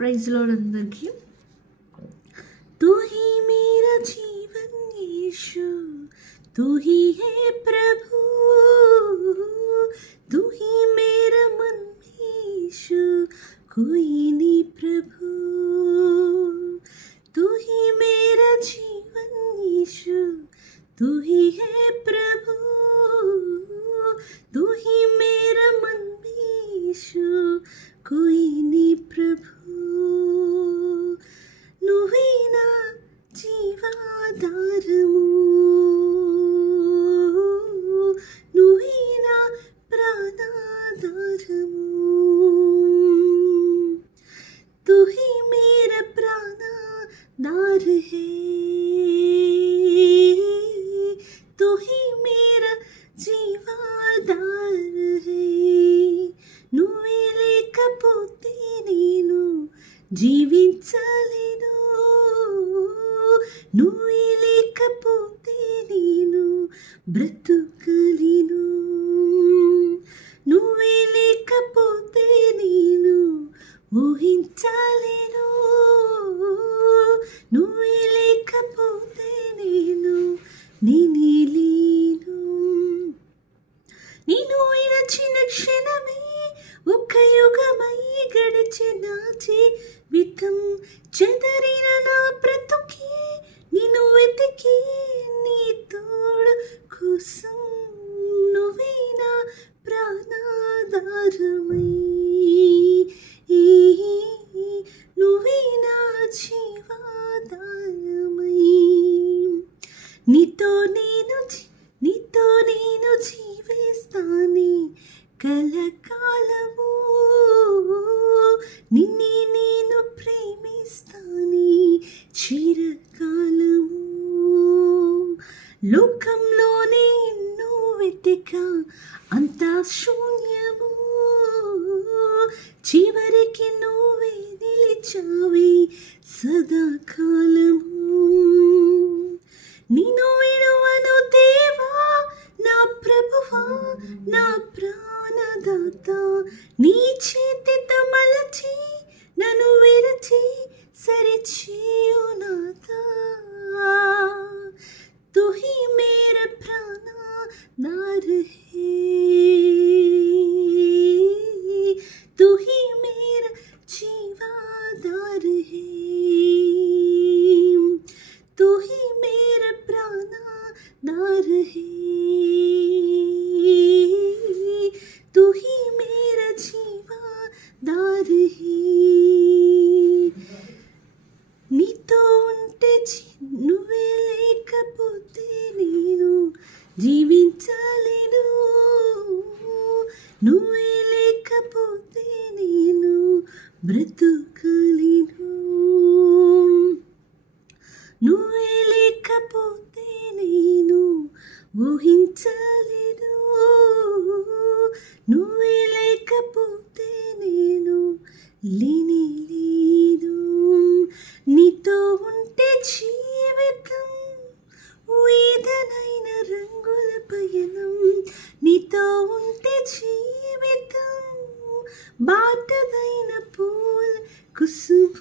Praise lord అందరికీ. तू ही मेरा जीवन यीशु, तू ही है प्रभु, तू ही मेरा मन यीशु, कोई नहीं प्रभु. तू ही मेरा जीवन यीशु, तू ही है प्रभु, तू ही मेरा मन यीशु, कोई नहीं प्रभु. నువ్వే నా జీవాధారము, నువ్వే నా ప్రాణాధారము, तू ही मेरा प्राणाधार है, तू ही मेरा జీవాధాर है. నువ్వే లేకపోతే నేను జీవించలేను, నువ్వే లేకపోతే నేను బ్రతుకలేను, నువ్వే లేకపోతే నేను ఊహించలేను, నువ్వే లేకపోతే నేను నేనేలేను. నేను విడచిన క్షణమే ఒక యుగమై గడిచే నా జీవితం, చెదరిన నా బ్రతుకే నిన్ను వెతికి నీ తోడు కోసం. నువ్వే నా ప్రాణాధారమై, నువ్వే నా జీవాధారమై. నీతో నేను జీవిస్తానే కలకాలము, నిన్నే నేను ప్రేమిస్తానే చిరకాలము. లోకంలోనే ఎన్నో వెతికా అంతా శూన్యము, చివరికి నువ్వే నిలిచావే సదాకాలము. నిన్ను విడువను దేవా నా ప్రభువా నా ప్రాణదాత, నీ చేతితో మలచి నన్ను విరచి సరిచేయునాథా. तू ही मेरा प्राणधार है, तू ही मेरा जीवाधार है, तू ही मेरा प्राणधार है, तू ही मेरा जीवाधार है. నీతో ఉంటే నువ్వే లేకపోతే నేను జీవించలేను, నువ్వే లేకపోతే నేను బ్రతుకలేను, నువ్వే లేకపోతే నేను ఊహించలేను, నువ్వే లేకపోతే నేను లేనేలేదు. నీతో ఉంటే జీవితం వేదనైన రంగుల పయనం, నీతో ఉంటే జీవితం బాటదైన పూల కుసుమ.